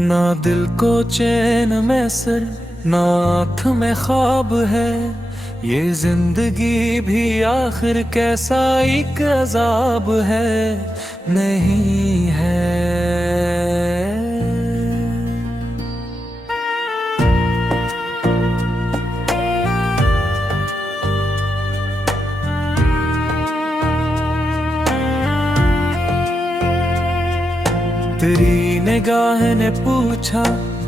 ना दिल को चैन में सर, ना आँख में ख्वाब है। ये जिंदगी भी आखिर कैसा एक अजाब है, नहीं है। तेरी निगाह ने पूछा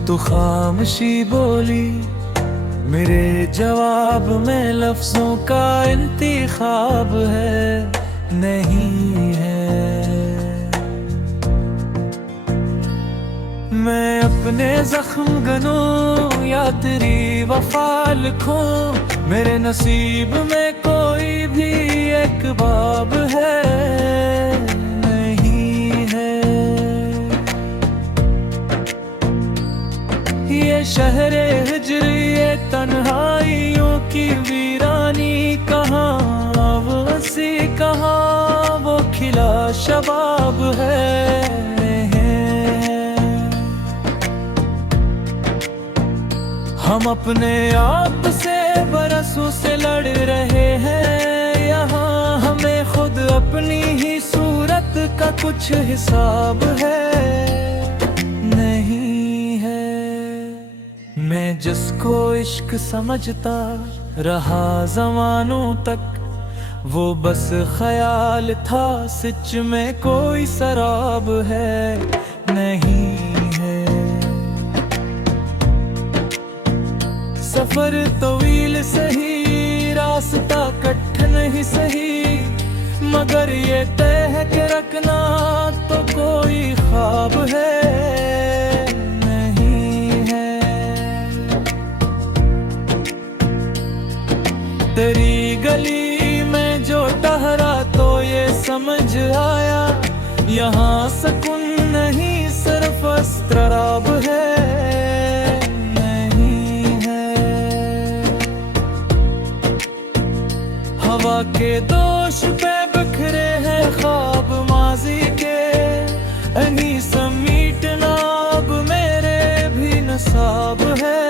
तो खामोशी बोली, मेरे जवाब में लफ्जों का इंतखाब है, नहीं है। मैं अपने जख्म गनूं या तेरी वफा लिखूं, मेरे नसीब में कोई भी एक बाब है, ये शहरे हिजरी, ये तन्हाइयों की वीरानी, कहाँ वो हंसी कहाँ वो खिला शबाब है। हम अपने आप से बरसों से लड़ रहे हैं, यहाँ हमें खुद अपनी ही सूरत का कुछ हिसाब है, मैं जिसको इश्क समझता रहा ज़मानों तक, वो बस ख्याल था, सच में कोई शराब है, नहीं है। सफर तवील सही, रास्ता कठिन ही सही, मगर ये तय है कि रखना तो कोई ख्वाब है, तेरी गली में जो टहरा तो ये समझ आया, यहाँ सुकून नहीं सिर्फ अस्तराब है, नहीं है। हवा के दोष पे बिखरे हैं ख्वाब माजी के, इन्हीं समीटना अब मेरे भी नसाब है,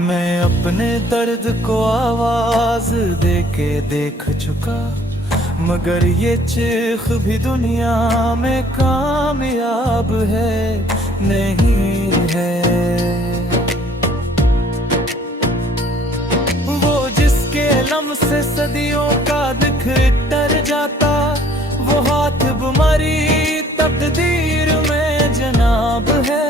मैं अपने दर्द को आवाज देके देख चुका, मगर ये चीख भी दुनिया में कामयाब है, नहीं है। वो जिसके लम से सदियों का दिख डर जाता, वो हाथ बीमारी तकदीर में जनाब है,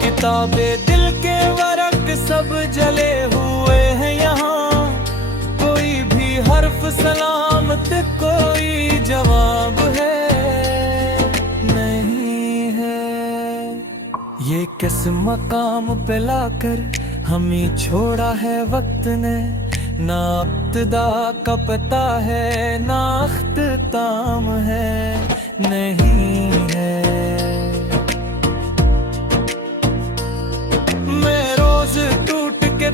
किताबे दिल के वरक सब जले हुए हैं यहाँ, कोई भी हर्फ सलामत कोई जवाब है, नहीं है। ये किस मकाम पे लाकर हमें छोड़ा है वक्त ने, ना इब्तिदा का पता है ना अख्ताम है, नहीं है।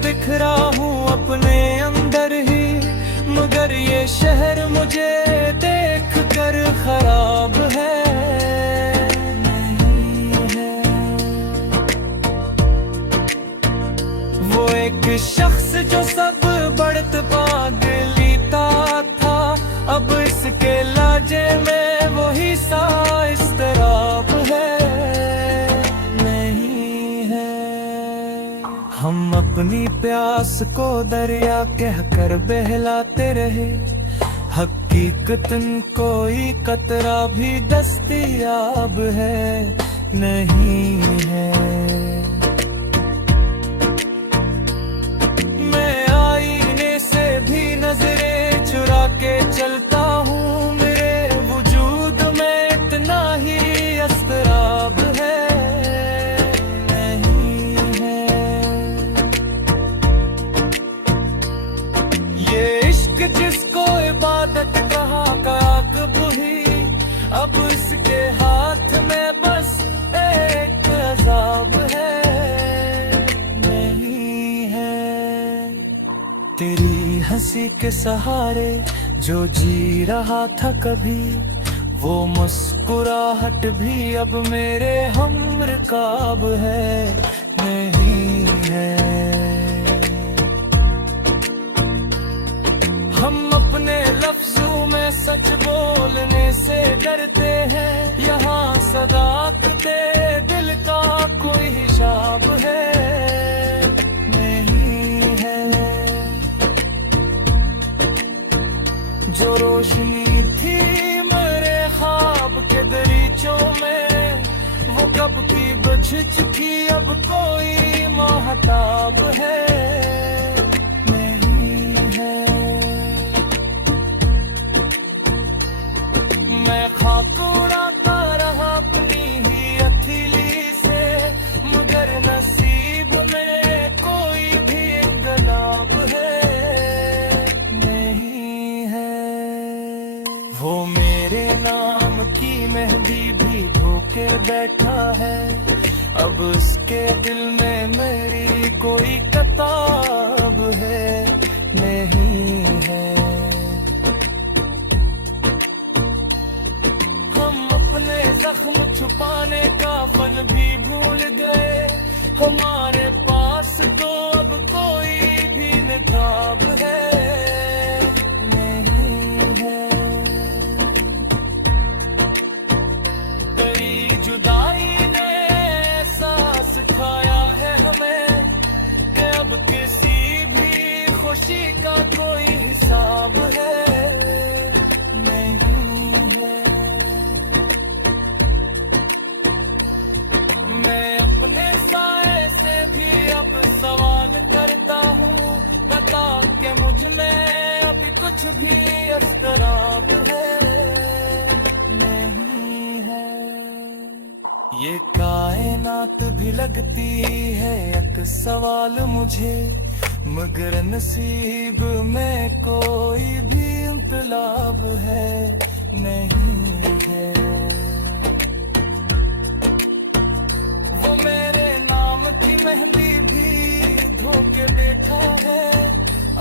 बिखरा हूँ अपने अंदर ही, मगर ये शहर मुझे देख कर खराब है, नहीं है। वो एक शख्स जो सब बढ़त पागलीता था, अब इसके लाजे में वही सा इस्तराब है, हम अपनी प्यास को दरिया कहकर बहलाते रहे, हकीकतन कोई कतरा भी दस्तयाब है, नहीं है। मैं आईने से भी नजरें चुरा के चलता हूँ, मेरे वजूद में इतना ही अस्तराब है, जिसको इबादत कहा काकब ही, अब इसके हाथ में बस एक अजाब है, नहीं है। तेरी हंसी के सहारे जो जी रहा था कभी, वो मुस्कुराहट भी अब मेरे हम रिकाब है, नहीं है। हम अपने लफ्जों में सच बोलने से डरते हैं, यहाँ सदाकते दिल का कोई हिसाब है, नहीं है। जो रोशनी थी मेरे ख्वाब के दरीचों में, वो कब की बुझ चुकी अब कोई महताब है, नहीं है। मैं खाक उड़ाता रहा अपनी ही हथेली से, मगर नसीब में कोई भी इंकलाब है, नहीं है। वो मेरे नाम की मेहंदी भी धोके बैठा है, अब उसके दिल में मेरी कोई किताब है, नहीं है। अपने जख्म छुपाने का फन भी भूल गए, हमारे पास तो अब कोई भी निकाब है, नहीं है। तेरी जुदाई ने ऐसा सिखाया है हमें कि अब किसी भी खुशी का कोई हिसाब है, नहीं है। मैं अपने साए से भी अब सवाल करता हूँ, बता के मुझ में अभी कुछ भी अस्तराब है, नहीं है। ये कायनात भी लगती है एक सवाल मुझे, मगर नसीब में कोई भी इंतलाब है, नहीं है। मेहंदी भी धोके बैठा है,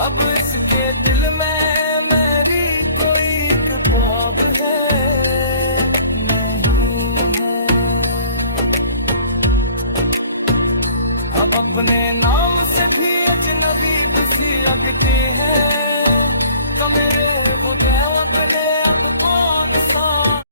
अब इसके दिल में